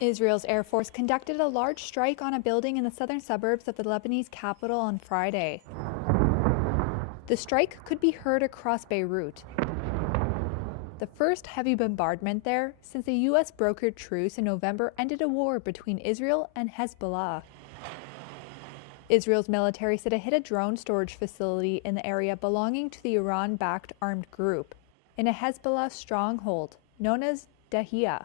Israel's Air Force conducted a large strike on a building in the southern suburbs of the Lebanese capital on Friday. The strike could be heard across Beirut, the first heavy bombardment there since a U.S. brokered truce in November ended a war between Israel and Hezbollah. Israel's military said it hit a drone storage facility in the area belonging to the Iran-backed armed group in a Hezbollah stronghold known as Dahia.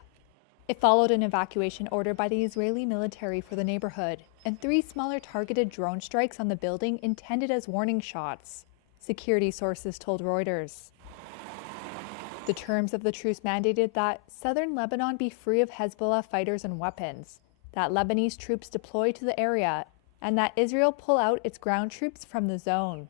It followed an evacuation order by the Israeli military for the neighborhood and 3 smaller targeted drone strikes on the building intended as warning shots, security sources told Reuters. The terms of the truce mandated that southern Lebanon be free of Hezbollah fighters and weapons, that Lebanese troops deploy to the area, and that Israel pull out its ground troops from the zone.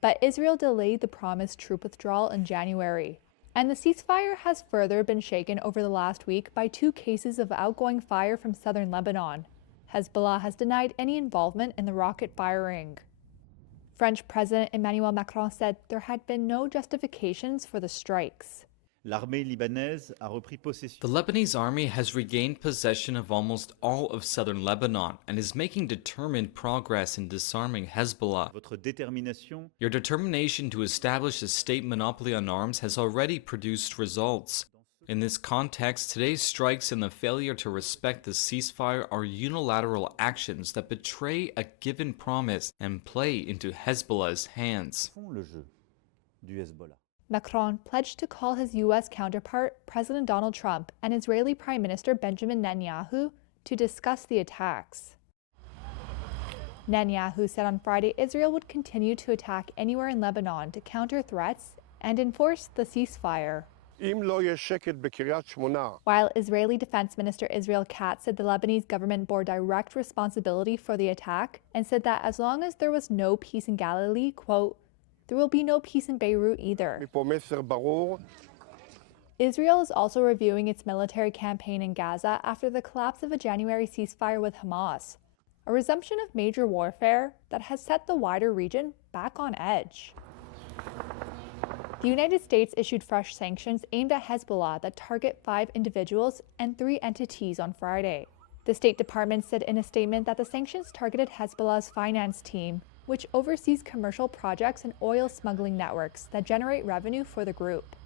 But Israel delayed the promised troop withdrawal in January, and the ceasefire has further been shaken over the last week by 2 cases of outgoing fire from southern Lebanon. Hezbollah has denied any involvement in the rocket firing. French President Emmanuel Macron said there had been no justifications for the strikes. The Lebanese army has regained possession of almost all of southern Lebanon and is making determined progress in disarming Hezbollah. Your determination to establish a state monopoly on arms has already produced results. In this context, today's strikes and the failure to respect the ceasefire are unilateral actions that betray a given promise and play into Hezbollah's hands. Macron pledged to call his U.S. counterpart, President Donald Trump, and Israeli Prime Minister Benjamin Netanyahu to discuss the attacks. Netanyahu said on Friday Israel would continue to attack anywhere in Lebanon to counter threats and enforce the ceasefire. While Israeli Defense Minister Israel Katz said the Lebanese government bore direct responsibility for the attack and said that as long as there was no peace in Galilee, quote, there will be no peace in Beirut either. Israel is also reviewing its military campaign in Gaza after the collapse of a January ceasefire with Hamas, a resumption of major warfare that has set the wider region back on edge. The United States issued fresh sanctions aimed at Hezbollah that target 5 individuals and 3 entities on Friday. The State Department said in a statement that the sanctions targeted Hezbollah's finance team, which oversees commercial projects and oil smuggling networks that generate revenue for the group.